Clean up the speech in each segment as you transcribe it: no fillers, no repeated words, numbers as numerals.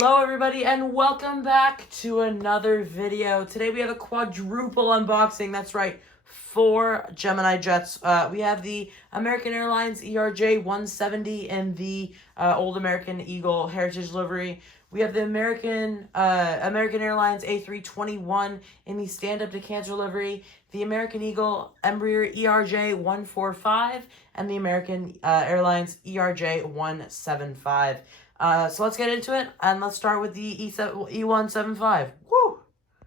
Hello everybody and welcome back to another video. Today we have a quadruple unboxing. That's right, 4 Gemini jets. We have the American Airlines ERJ-170 in the Old American Eagle Heritage livery. We have the American Airlines A321 in the stand-up decanter livery, the American Eagle Embraer ERJ-145, and the American Airlines ERJ-175. So let's get into it, and let's start with the E175. Woo!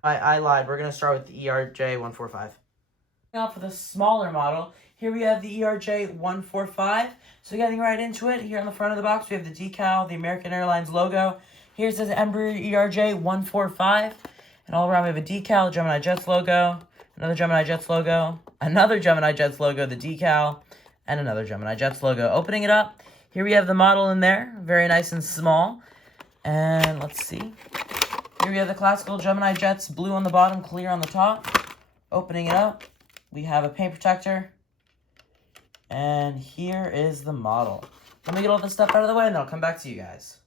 I lied. We're going to start with the ERJ-145. Now for the smaller model, here we have the ERJ-145. So getting right into it, here on the front of the box, we have the decal, the American Airlines logo. Here it says Embraer ERJ-145. And all around we have a decal, Gemini Jets logo, another Gemini Jets logo, another Gemini Jets logo, the decal, and another Gemini Jets logo. Opening it up, here we have the model in there, very nice and small. And let's see. Here we have the classical Gemini Jets, blue on the bottom, clear on the top. Opening it up, we have a paint protector. And here is the model. Let me get all this stuff out of the way and then I'll come back to you guys.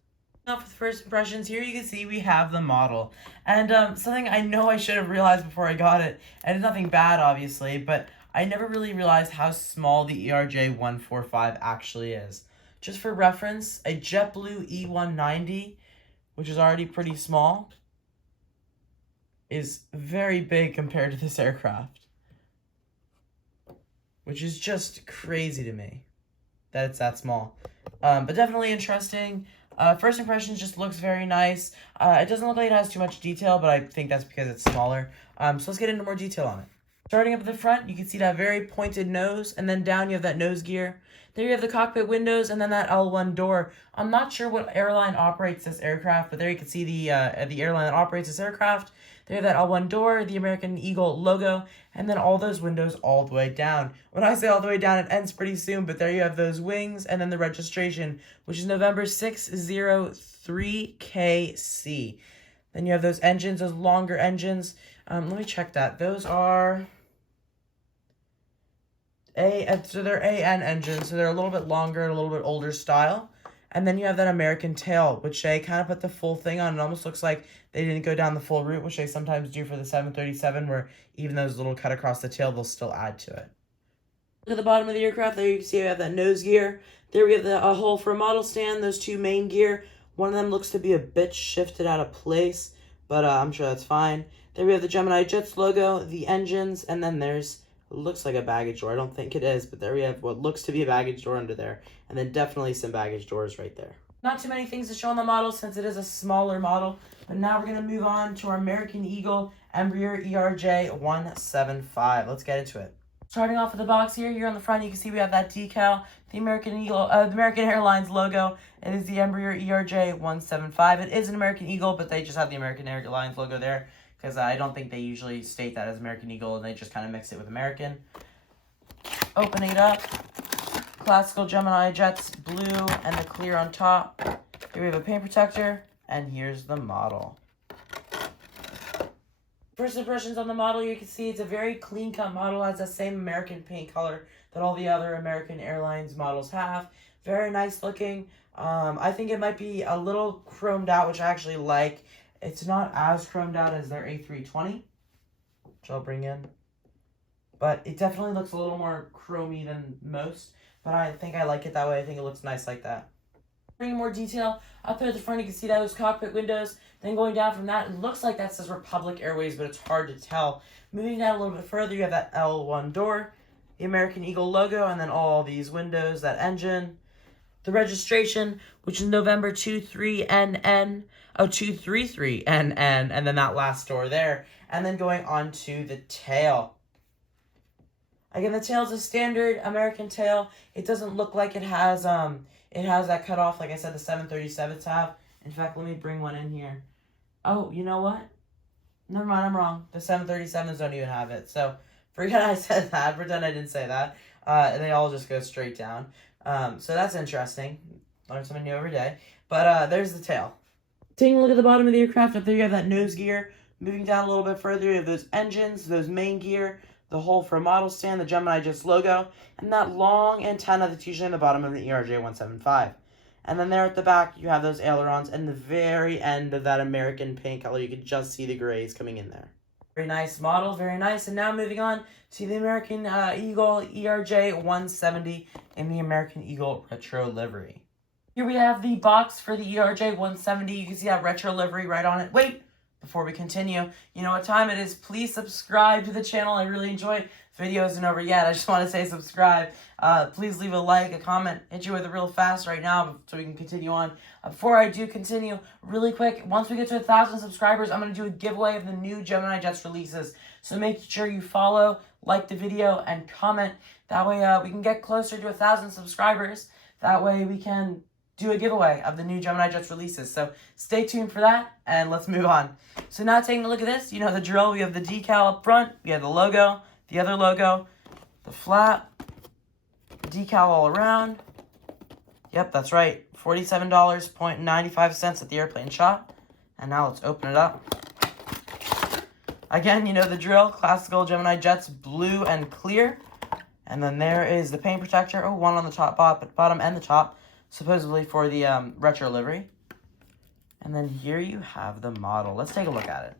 Now for the first impressions, here you can see we have the model. And something I know I should have realized before I got it, and it's nothing bad obviously, but I never really realized how small the ERJ-145 actually is. Just for reference, a JetBlue E190, which is already pretty small, is very big compared to this aircraft. Which is just crazy to me that it's that small. But definitely interesting. First impressions just looks very nice. It doesn't look like it has too much detail, but I think that's because it's smaller. So let's get into more detail on it. Starting up at the front, you can see that very pointed nose, and then down you have that nose gear. There you have the cockpit windows, and then that L1 door. I'm not sure what airline operates this aircraft, but there you can see the airline that operates this aircraft. There you have that L1 door, the American Eagle logo, and then all those windows all the way down. When I say all the way down, it ends pretty soon, but there you have those wings, and then the registration, which is November 603KC. Then you have those engines, those longer engines. Let me check that. Those are so they're AN engines, so they're a little bit longer and a little bit older style. And then you have that American tail, which they kind of put the full thing on. It almost looks like they didn't go down the full route, which they sometimes do for the 737, where even those little cut across the tail, they'll still add to it. Look at the bottom of the aircraft. There you can see we have that nose gear. There we have a hole for a model stand, those two main gear. One of them looks to be a bit shifted out of place, but I'm sure that's fine. There we have the Gemini Jets logo, the engines, and then there's looks like a baggage door. I don't think it is, but there we have what looks to be a baggage door under there, and then definitely some baggage doors right there. Not too many things to show on the model since it is a smaller model, but now we're going to move on to our American Eagle Embraer ERJ-175. Let's get into it. Starting off with the box here on the front, you can see we have that decal, the American Eagle, the American Airlines logo. It is the Embraer ERJ-175. It is an American Eagle, but they just have the American Airlines logo there, because I don't think they usually state that as American Eagle, and they just kind of mix it with American. Opening it up, classical Gemini Jets blue and the clear on top. Here we have a paint protector, and here's the model. First impressions on the model, you can see it's a very clean-cut model. It has the same American paint color that all the other American Airlines models have. Very nice looking. I think it might be a little chromed out, which I actually like. It's not as chromed out as their A320, which I'll bring in. But it definitely looks a little more chromey than most. But I think I like it that way. I think it looks nice like that. Bringing more detail, up there at the front you can see those cockpit windows. Then going down from that, it looks like that says Republic Airways, but it's hard to tell. Moving down a little bit further, you have that L1 door, the American Eagle logo, and then all these windows, that engine. The registration, which is November 23NN. Oh, 233NN, and then that last door there. And then going on to the tail. Again, the tail is a standard American tail. It doesn't look like it has that cut off like I said the 737s have. In fact, let me bring one in here. Oh, you know what? Never mind, I'm wrong. The 737s don't even have it. So, forget I said that. Pretend I didn't say that. They all just go straight down. So that's interesting. Learn something new every day. But there's the tail. Taking a look at the bottom of the aircraft, up there you have that nose gear. Moving down a little bit further, you have those engines, those main gear, the hole for a model stand, the Gemini Jets logo, and that long antenna that's usually on the bottom of the ERJ-175. And then there at the back, you have those ailerons, and the very end of that American paint color, you can just see the grays coming in there. Very nice model, very nice. And now moving on to the American Eagle ERJ 170 in the American Eagle retro livery. Here we have the box for the ERJ 170. You can see that retro livery right on it. Wait, before we continue, you know what time it is. Please subscribe to the channel. I really enjoy it. Video isn't over yet. I just want to say subscribe. Please leave a like, a comment. Hit you with it real fast right now so we can continue on. Before I do continue, really quick, once we get to 1,000 subscribers, I'm going to do a giveaway of the new Gemini Jets releases. So make sure you follow, like the video, and comment. That way we can get closer to 1,000 subscribers. That way we can do a giveaway of the new Gemini Jets releases. So stay tuned for that, and let's move on. So now taking a look at this, you know the drill. We have the decal up front, we have the logo, the other logo, the flap, decal all around. Yep, that's right, $47.95 at the airplane shop. And now let's open it up. Again, you know the drill, classical Gemini Jets, blue and clear. And then there is the paint protector, one on the top, bottom and the top, supposedly for the retro livery. And then here you have the model. Let's take a look at it.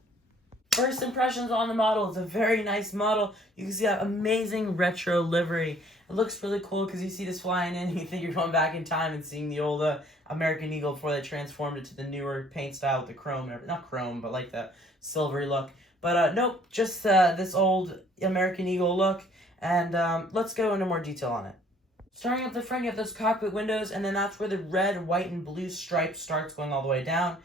First impressions on the model. It's a very nice model. You can see that amazing retro livery. It looks really cool because you see this flying in and you think you're going back in time and seeing the old American Eagle before they transformed it to the newer paint style with the chrome, not chrome, but like the silvery look. But nope, just this old American Eagle look. And let's go into more detail on it. Starting at the front, you have those cockpit windows, and then that's where the red, white, and blue stripe starts going all the way down.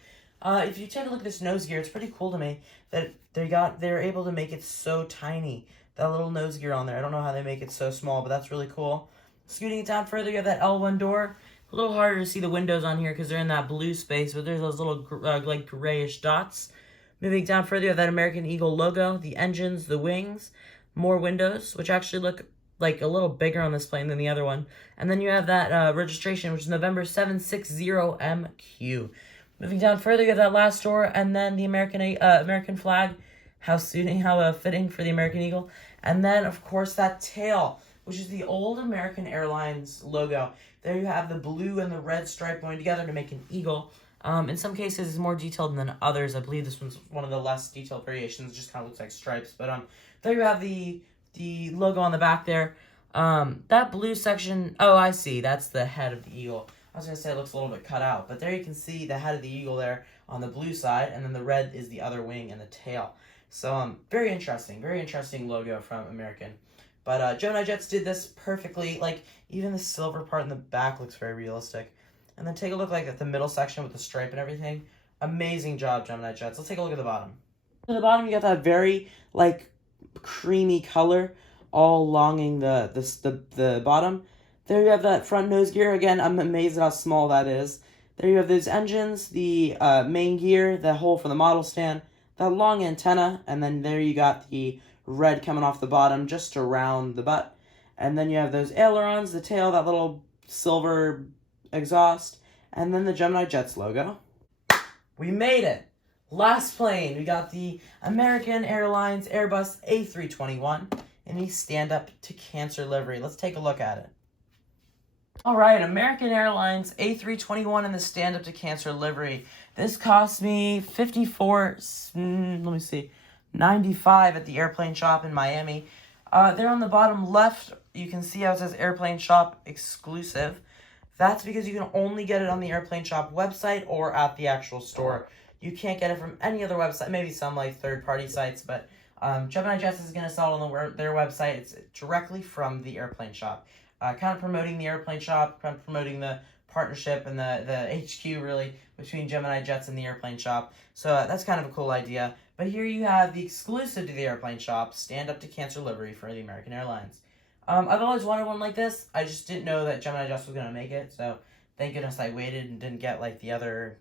If you take a look at this nose gear, it's pretty cool to me that they're able to make it so tiny. That little nose gear on there. I don't know how they make it so small, but that's really cool. Scooting it down further, you have that L1 door. A little harder to see the windows on here because they're in that blue space, but there's those little like grayish dots. Moving down further, you have that American Eagle logo, the engines, the wings, more windows, which actually look like a little bigger on this plane than the other one. And then you have that registration, which is November 760MQ. Moving down further, you have that last door, and then the American flag. How fitting for the American Eagle. And then, of course, that tail, which is the old American Airlines logo. There you have the blue and the red stripe going together to make an eagle. In some cases, it's more detailed than others. I believe this one's one of the less detailed variations. It just kind of looks like stripes. But there you have the logo on the back there. That blue section, oh, I see. That's the head of the eagle. I was going to say it looks a little bit cut out. But there you can see the head of the eagle there on the blue side. And then the red is the other wing and the tail. So, very interesting logo from American. But Gemini Jets did this perfectly. Like, even the silver part in the back looks very realistic. And then take a look at the middle section with the stripe and everything. Amazing job, Gemini Jets. Let's take a look at the bottom. At the bottom, you got that very, like, creamy color all along the bottom. There you have that front nose gear. Again, I'm amazed at how small that is. There you have those engines, the main gear, the hole for the model stand, that long antenna, and then there you got the red coming off the bottom just around the butt. And then you have those ailerons, the tail, that little silver exhaust, and then the Gemini Jets logo. We made it! Last plane, we got the American Airlines Airbus A321 in the stand-up to cancer livery. Let's take a look at it. Alright, American Airlines A321 in the stand-up to cancer livery. This cost me $94.95 at the airplane shop in Miami. There on the bottom left, you can see how it says airplane shop exclusive. That's because you can only get it on the airplane shop website or at the actual store. You can't get it from any other website, maybe some like third-party sites, but Gemini Jets is going to sell it on their website. It's directly from the airplane shop. Kind of promoting the airplane shop, kind of promoting the partnership and the HQ, really, between Gemini Jets and the airplane shop. So that's kind of a cool idea. But here you have the exclusive to the airplane shop, stand-up to cancer livery for the American Airlines. I've always wanted one like this. I just didn't know that Gemini Jets was going to make it. So thank goodness I waited and didn't get like the other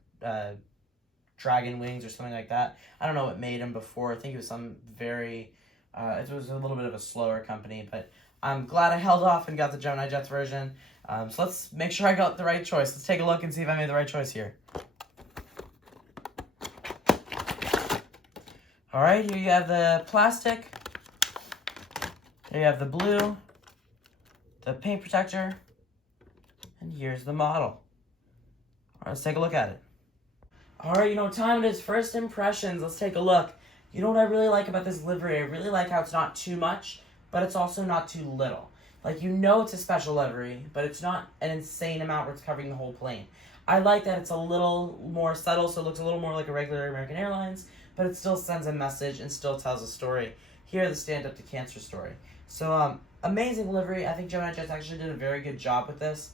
Dragon Wings or something like that. I don't know what made them before. I think it was some very, it was a little bit of a slower company, but I'm glad I held off and got the Gemini Jets version. So let's make sure I got the right choice. Let's take a look and see if I made the right choice here. Alright, here you have the plastic. There you have the blue, the paint protector, and here's the model. let's take a look at it. Alright, time it is. First impressions. Let's take a look. You know what I really like about this livery? I really like how it's not too much, but it's also not too little. Like, it's a special livery, but it's not an insane amount where it's covering the whole plane. I like that it's a little more subtle, so it looks a little more like a regular American Airlines, but it still sends a message and still tells a story. Here, the Stand Up to Cancer story. So, amazing livery. I think Gemini Jets actually did a very good job with this.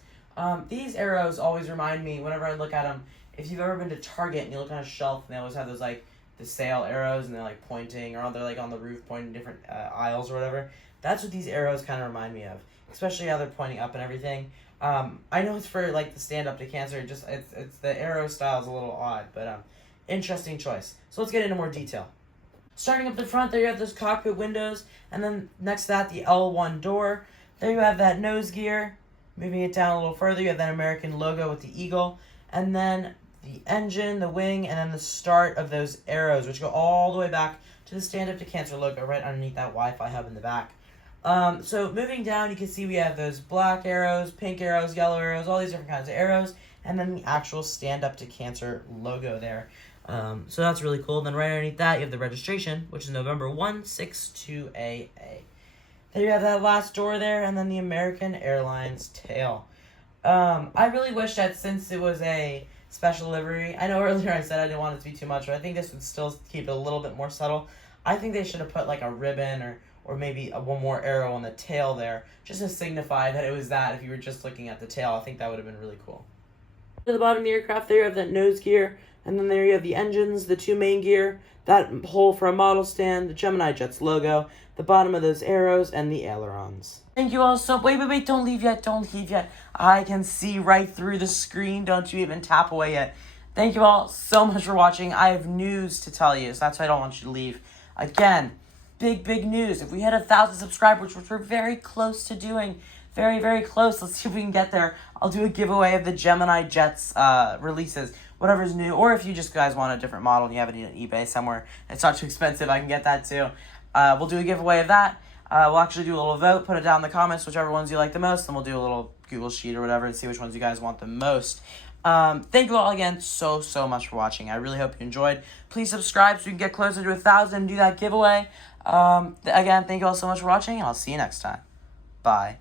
These arrows always remind me, whenever I look at them, if you've ever been to Target and you look on a shelf and they always have those, like, the sale arrows and they're, like, pointing, or they're, like, on the roof pointing different aisles or whatever. That's what these arrows kind of remind me of, especially how they're pointing up and everything. I know it's for, like, the Stand Up to Cancer. It's the arrow style is a little odd, but interesting choice. So let's get into more detail. Starting up the front, there you have those cockpit windows, and then next to that, the L1 door. There you have that nose gear. Moving it down a little further, you have that American logo with the eagle, and then the engine, the wing, and then the start of those arrows, which go all the way back to the Stand Up to Cancer logo right underneath that Wi-Fi hub in the back. So moving down, you can see we have those black arrows, pink arrows, yellow arrows, all these different kinds of arrows, and then the actual Stand Up to Cancer logo there. So that's really cool. Then right underneath that, you have the registration, which is November 162AA. There you have that last door there, and then the American Airlines tail. I really wish that since it was a special livery, I know earlier I said I didn't want it to be too much, but I think this would still keep it a little bit more subtle. I think they should have put like a ribbon or maybe one more arrow on the tail there, just to signify that it was that if you were just looking at the tail. I think that would have been really cool. To the bottom of the aircraft, there you have that nose gear, and then there you have the engines, the two main gear, that hole for a model stand, the Gemini Jets logo, the bottom of those arrows, and the ailerons. Thank you all so... Wait, don't leave yet, I can see right through the screen, don't you even tap away yet. Thank you all so much for watching. I have news to tell you, so that's why I don't want you to leave. Again, big news. If we hit 1,000 subscribers, which we're very close to doing, very, very close. Let's see if we can get there. I'll do a giveaway of the Gemini Jets releases, whatever's new. Or if you just guys want a different model and you have it on eBay somewhere, it's not too expensive, I can get that too. We'll do a giveaway of that. We'll actually do a little vote, put it down in the comments, whichever ones you like the most, and we'll do a little Google Sheet or whatever and see which ones you guys want the most. Thank you all again so much for watching. I really hope you enjoyed. Please subscribe so we can get closer to 1,000 and do that giveaway. Again, thank you all so much for watching, and I'll see you next time. Bye.